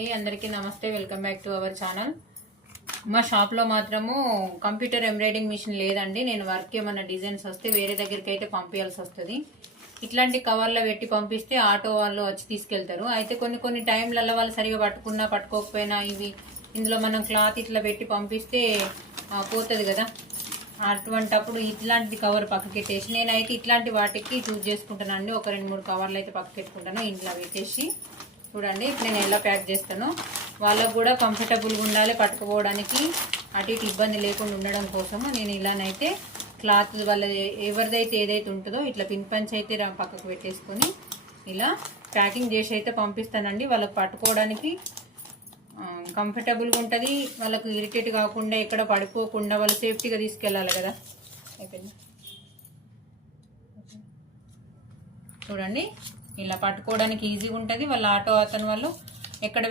అందరికీ నమస్తే, welcome back to our channel. మా షాప్లో మాత్రము కంప్యూటర్ ఎంబ్రాయిడింగ్ మిషన్ లేదండి. నేను వర్క్ ఏమన్నా డిజైన్స్ వస్తే వేరే దగ్గరికి అయితే పంపించాల్సి వస్తుంది. ఇట్లాంటి కవర్లో పెట్టి పంపిస్తే ఆటో వాళ్ళు వచ్చి తీసుకెళ్తారు. అయితే కొన్ని టైంలలో వాళ్ళు సరిగా పట్టుకున్నా పట్టుకోకపోయినా ఇందులో మనం క్లాత్ ఇట్లా పెట్టి పంపిస్తే పోతుంది కదా. అటువంటప్పుడు ఇట్లాంటిది కవర్ పక్కకెట్టేసి నేనైతే ఇట్లాంటి వాటికి చూస్ చేసుకుంటానండి. ఒక 2-3 కవర్లు అయితే పక్కకెట్టుకుంటాను. ఇంట్లో పెట్టేసి చూడండి నేను ఎలా ప్యాక్ చేస్తాను. వాళ్ళకు కూడా కంఫర్టబుల్గా ఉండాలి, పట్టుకుపోవడానికి అటు ఇటు ఇబ్బంది లేకుండా ఉండడం కోసము నేను ఇలానైతే క్లాత్ వాళ్ళ ఎవరిదైతే ఏదైతే ఉంటుందో ఇట్లా పిన్ పంచ్ అయితే పక్కకు పెట్టేసుకొని ఇలా ప్యాకింగ్ చేసి అయితే పంపిస్తానండి. వాళ్ళకి పట్టుకోవడానికి కంఫర్టబుల్గా ఉంటుంది, వాళ్ళకు ఇరిటేట్ కాకుండా ఎక్కడ పడిపోకుండా వాళ్ళు సేఫ్టీగా తీసుకెళ్ళాలి కదా. అయిపోయింది చూడండి, ఇలా పట్టుకోవడానికి ఈజీగా ఉంటుంది. వాళ్ళ ఆటో అతను వాళ్ళు ఎక్కడ